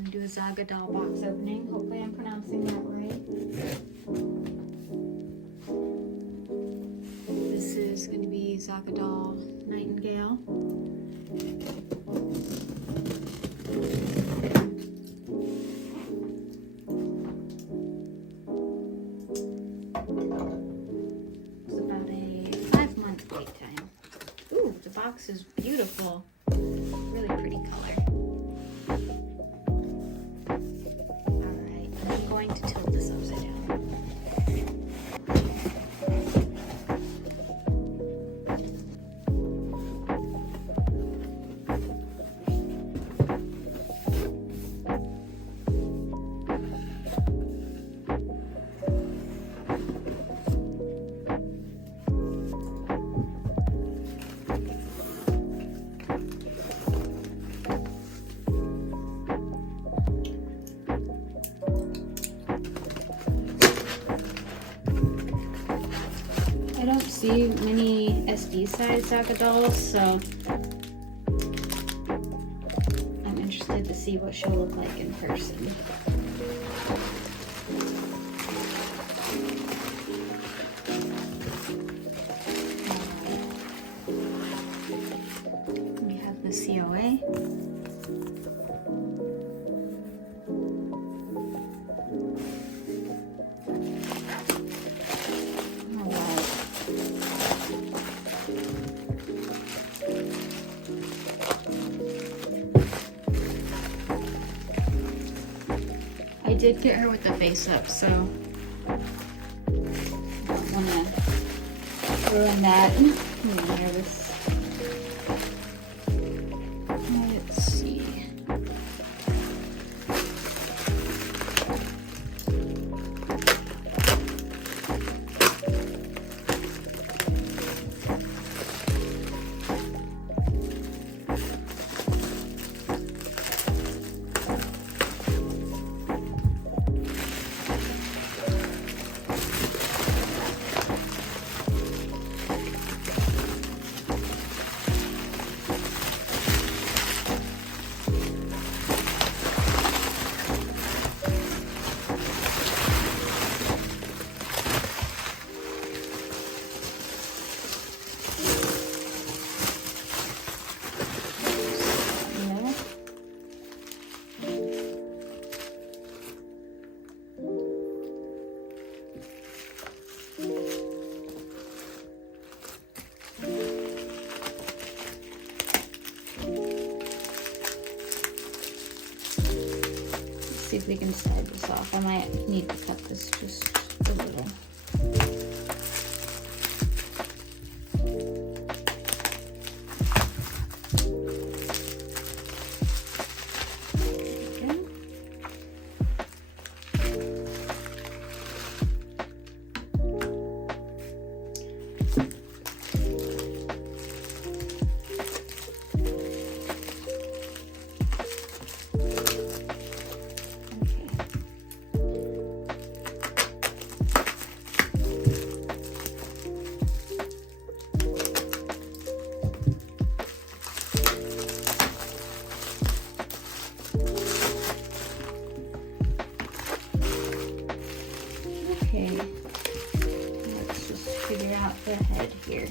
gonna do a Xaga doll box opening. Hopefully I'm pronouncing that right. This is gonna be Xaga doll Nightingale. It's about a 5-month wait time. Ooh, the box is beautiful. Really pretty color. Alright, I'm going to tilt this upside down. I don't see many SD size Xaga dolls, so I'm interested to see what she'll look like in person. We have the COA. I did get her with the face up, so I don't want to ruin that. I'm nervous. Let's see. See if we can slide this off. I might need to cut this just a little. Okay, let's just figure out the head here.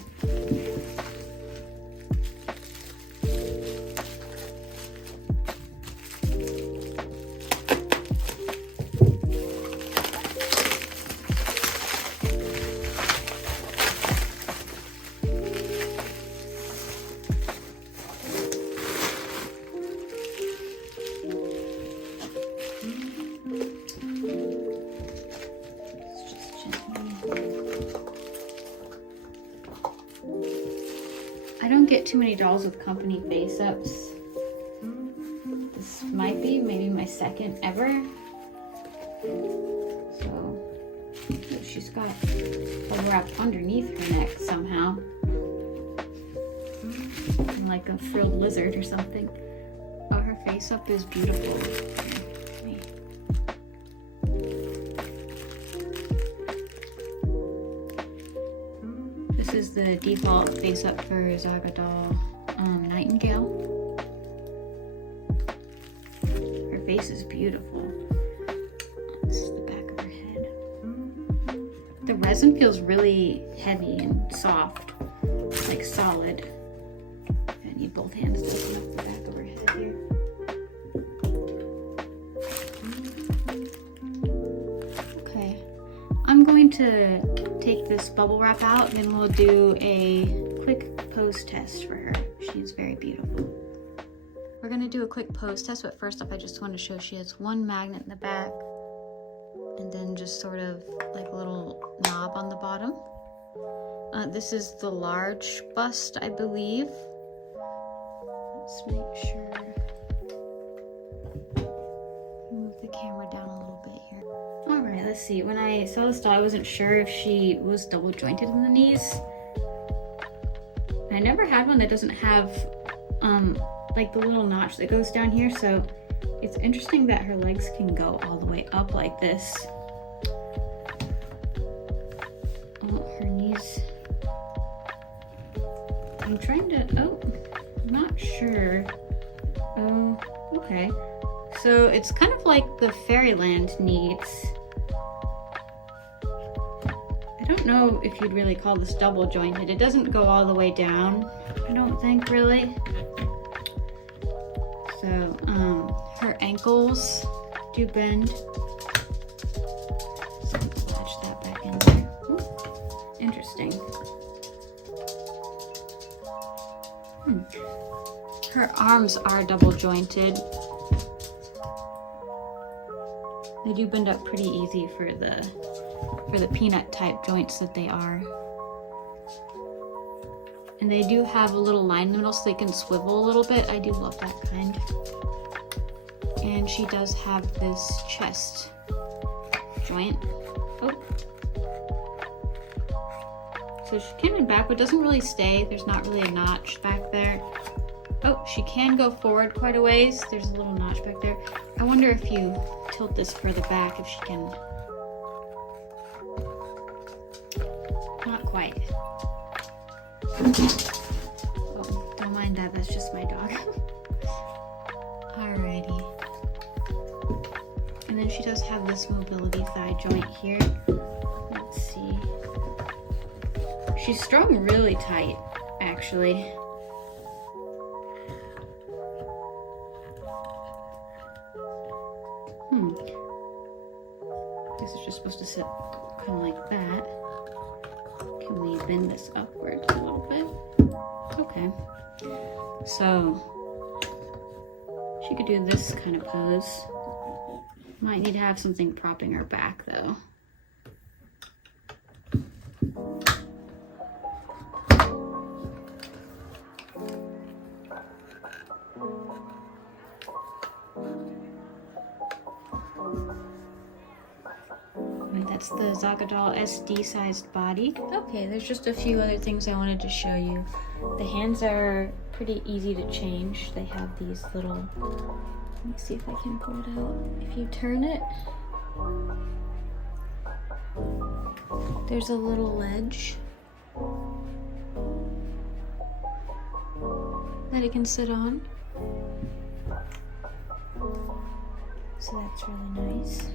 I don't get too many dolls with company face-ups. This might be maybe my second ever. So, oh, she's got a wrap underneath her neck somehow. Like a frilled lizard or something. Oh, her face-up is beautiful. This is the default face up for Xaga doll Nightingale. Her face is beautiful. This is the back of her head. The resin feels really heavy and soft, like solid. I need both hands to open up the back of her head here. Okay, I'm going to take this bubble wrap out and then we'll do a quick pose test for her. She's very beautiful. We're gonna do a quick pose test, but first up I just want to show she has one magnet in the back and then just sort of like a little knob on the bottom. This is the large bust, I believe. Let's make sure. Move the camera down a little bit here. All right, let's see. When I saw this doll, I wasn't sure if she was double jointed in the knees. I never had one that doesn't have like the little notch that goes down here, so it's interesting that her legs can go all the way up like this. Oh, her knees. I'm trying to, oh, I'm not sure. Oh, okay. So it's kind of like the Fairyland knees. I don't know if you'd really call this double jointed. It doesn't go all the way down, I don't think, really. So, her ankles do bend. So patch that back in there. Ooh, interesting. Her arms are double jointed. They do bend up pretty easy for the peanut type joints that they are. And they do have a little line in the middle so they can swivel a little bit. I do love that kind. And she does have this chest joint. Oh. So she came in back, but doesn't really stay. There's not really a notch back there. Oh, she can go forward quite a ways. There's a little notch back there. I wonder if you tilt this further back, if she can. Not quite. Oh, don't mind that, that's just my dog. Alrighty. And then she does have this mobility thigh joint here. Let's see. She's strung really tight, actually. This is just supposed to sit kind of like that. Can we bend this upwards a little bit? Okay. So she could do this kind of pose. Might need to have something propping her back though. That's the Xaga doll SD sized body. Okay, there's just a few other things I wanted to show you. The hands are pretty easy to change. They have these little, let me see if I can pull it out. If you turn it, there's a little ledge that it can sit on. So that's really nice.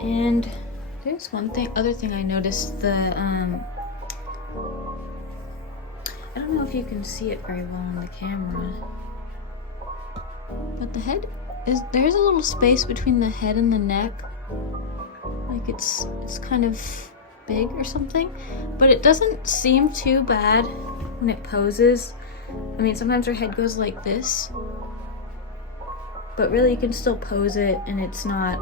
And there's other thing I noticed, I don't know if you can see it very well on the camera, but the head there's a little space between the head and the neck, like it's kind of big or something, but it doesn't seem too bad when it poses. I mean, sometimes her head goes like this, but really you can still pose it and it's not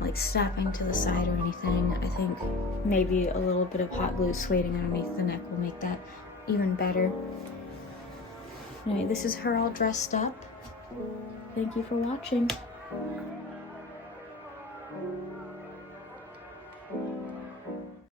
like snapping to the side or anything. I think maybe a little bit of hot glue sueding underneath the neck will make that even better. Anyway, this is her all dressed up. Thank you for watching.